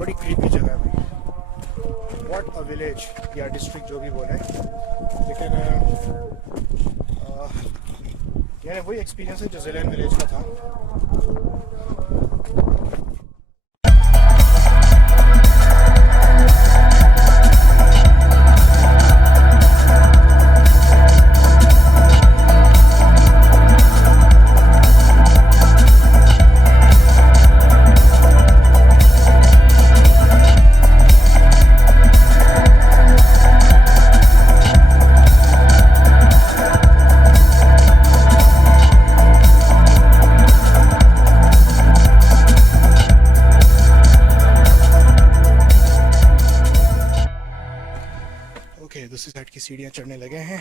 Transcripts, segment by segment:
बड़ी क्रीपी जगह है भाई। व्हाट अ विलेज या डिस्ट्रिक्ट जो भी बोले, लेकिन यार वही एक्सपीरियंस है जो ज़िलन विलेज का था। ओके, दूसरी साइड की सीढ़ियाँ चढ़ने लगे हैं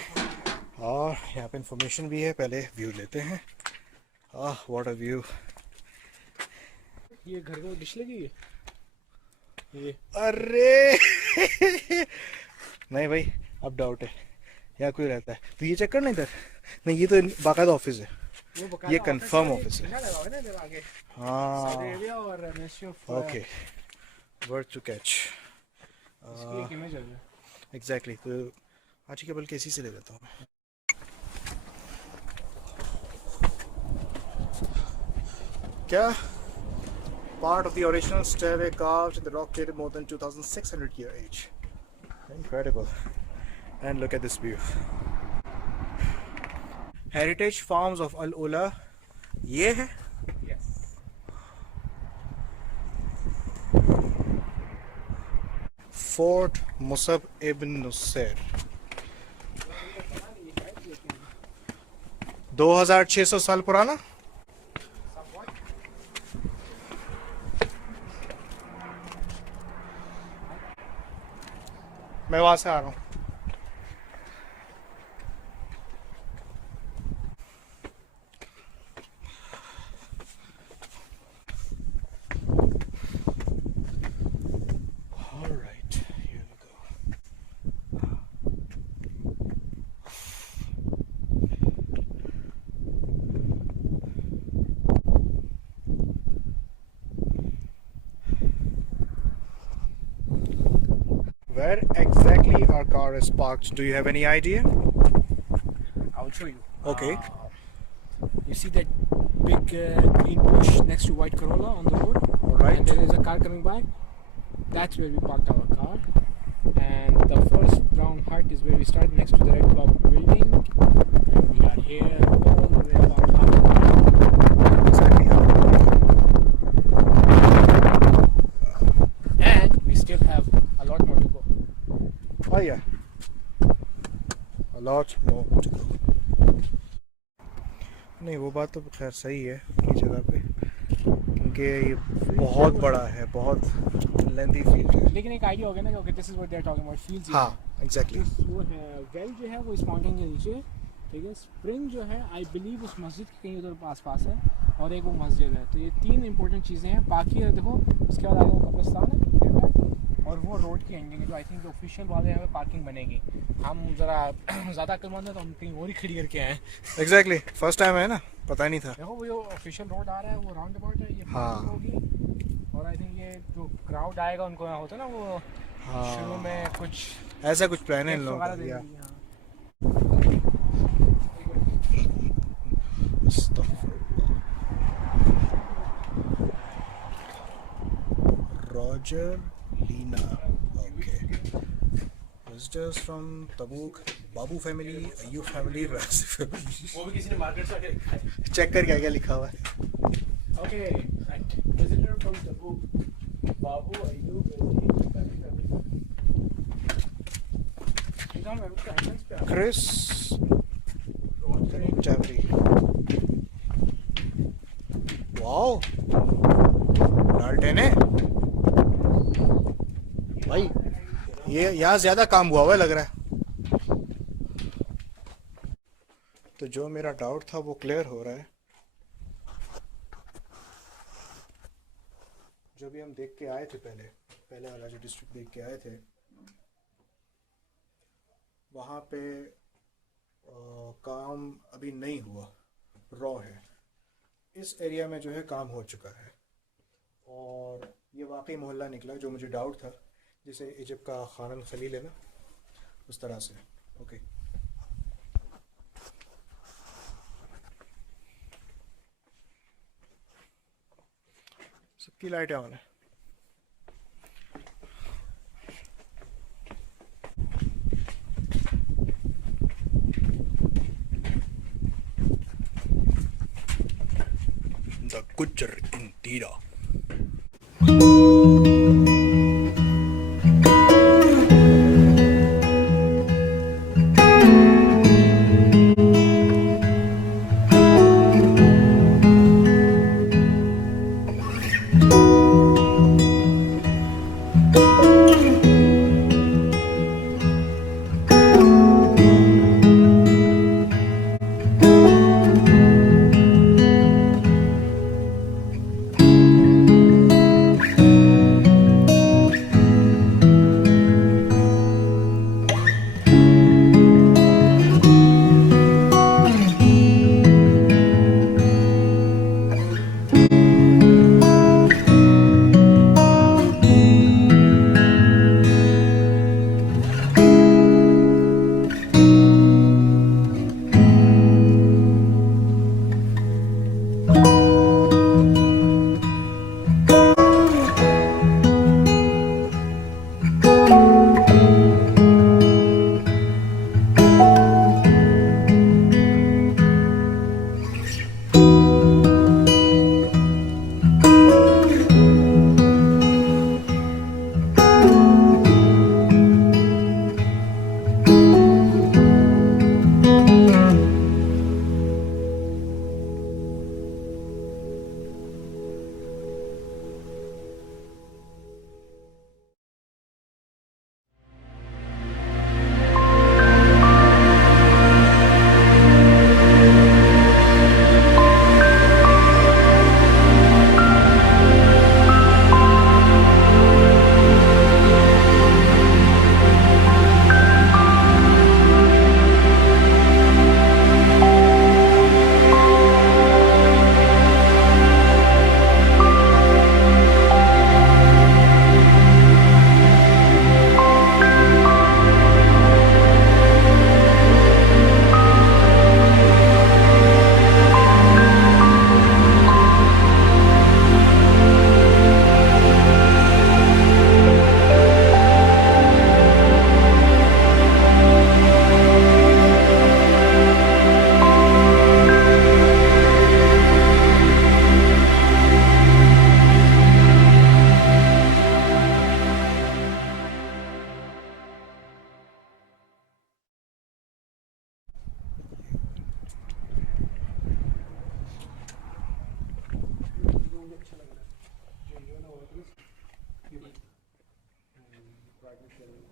और यहाँ पे इंफॉर्मेशन भी है। पहले व्यू लेते हैं। What a view. ये घर को डिश लगी है ये। अरे नहीं भाई, अब डाउट है यहाँ कोई रहता है तो ये चेक करना इधर। नहीं, ये तो बाकायदा ऑफिस है, ये कंफर्म ऑफिस है। हाँ okay, word to catch. Exactly, तो आज केवल केसी से ले लेता हूँ मैं। क्या part of the original stairway carved in the rock dated more than 2,600 year age. Incredible. And look at this view. Heritage farms of Al-Ula. ये है? Yes. Fort Musa ibn Nusayr. 2600 साल पुराना। मैं वहां से आ रहा हूँ। Alright, here we go. Where exactly our car is parked? Do you have any idea? I'll show you. Okay. You see that big green bush next to white Corolla on the road? Alright. And there is a car coming by. That's where we parked our car. And the first brown hut is where we started, next to the red block building. And we are here all the way about half an hour. Exactly how. And we still have a lot more to go. Oh yeah. A lot more to go. नहीं, वो बात तो खैर सही है अपनी जगह पे, क्योंकि ये बहुत बड़ा है, बहुत लेंथी फील्ड है। लेकिन एक आइडिया हो गया ना कि okay this is what they are talking about fields. हाँ एग्जैक्टली। वो है वेल जो है वो इस माउंटेन के नीचे, ठीक है। स्प्रिंग जो है आई बिलीव उस मस्जिद के कहीं उधर पास है, और एक वो मस्जिद है। तो ये तीन इंपॉर्टेंट चीज़ें हैं। बाकी देखो उसके बाद आगे वो कब्रिस्तान है और वो रोड की एंडिंग है जो आई थिंक जो ऑफिशियल वाले यहाँ पे पार्किंग बनेगी। हम ज़रा ज़्यादा अक्लमंद है तो हम कहीं और ही खड़ी करके आए। एग्जैक्टली, फर्स्ट टाइम है ना, पता ही नहीं था। देखो वो जो ऑफिशियल रोड आ रहा है वो राउंड अबाउट है, ये हाँ होगी। और आई थिंक ये जो क्राउड आएगा उनको यहाँ होता है ना वो शुरू में कुछ ऐसा कुछ प्लान है इन लोगों का। Roger Lina. Okay. Visitors from Tabuk, Babu family, Ayyub family, Razi family. वो भी किसी ने मार्केट से आके लिखा है। चेक कर क्या क्या लिखा हुआ है। Okay, right. Visitor from Tabuk, Babu, Ayyub, family. Chris Chavri. Wow. लालटेन है भाई, ये यहाँ ज्यादा काम हुआ हुआ लग रहा है। तो जो मेरा डाउट था वो क्लियर हो रहा है। जो भी हम देख के आए थे पहले वाला जो डिस्ट्रिक्ट देख के आए थे, वहाँ पे काम अभी नहीं हुआ, रॉ है। इस एरिया में जो है काम हो चुका है, और ये वाकई मोहल्ला निकला जो मुझे डाउट था, जैसे इजिप्ट का खानन खलील है ना, उस तरह से। ओके, सबकी लाइटें ऑन है। द गुज्जर इन दीदा।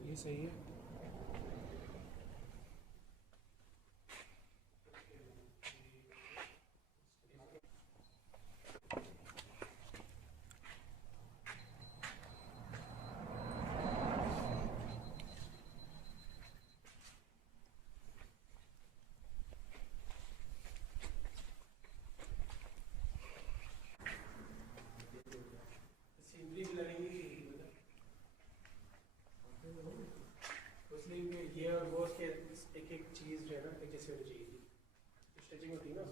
ये सही है। ये और वो उसके एक एक चीज़ जो है ना एक जैसी होनी चाहिए थी, स्टिचिंग होती है ना।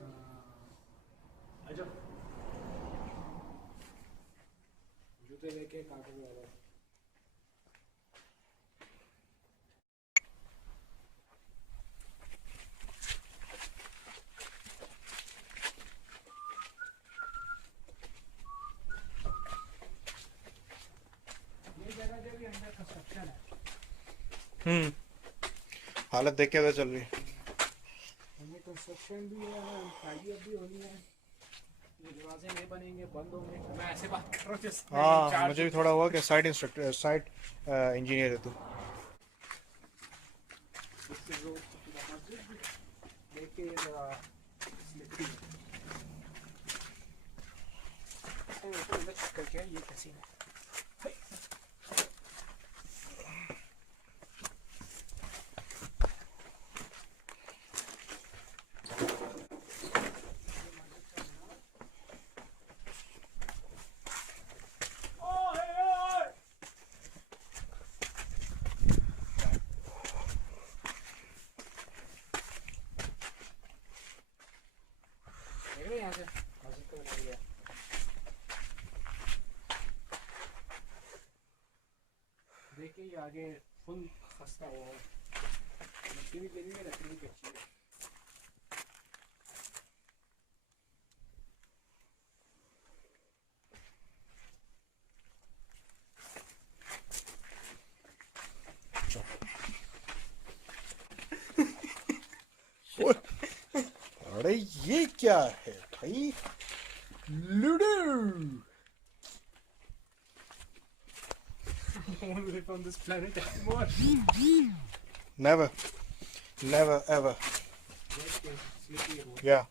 अच्छा जूते लेके काटने वाला ये जगह जो भी अंडर कंस्ट्रक्शन है। हालत देख के पता चल रही है। हमें कंस्ट्रक्शन भी है, टाइप भी होनी है, ये दरवाजे नहीं बनेंगे, बंद होंगे। मैं ऐसे बात कर रहा हूँ जैसे हाँ, मुझे भी थोड़ा हुआ कि साइट इंस्ट्रक्टर साइट इंजीनियर है तू। देखिए ये कैसी है। देख के ये आगे फुल खस्ता हुआ है, मिट्टी भी गिरी है, लकड़ी भी कच्ची है। अरे ये क्या है भाई? Ludo. I won't live on this planet anymore. Never, never ever. Yeah.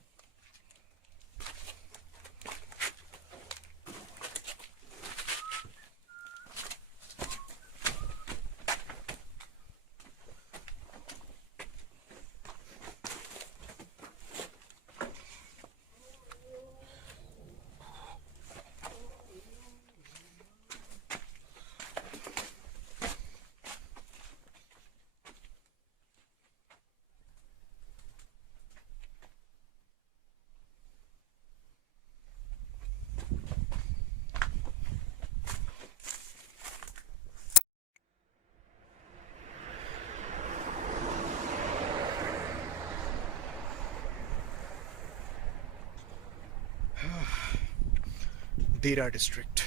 दीरा डिस्ट्रिक्ट।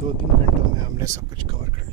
2-3 घंटों में हमने सब कुछ कवर कर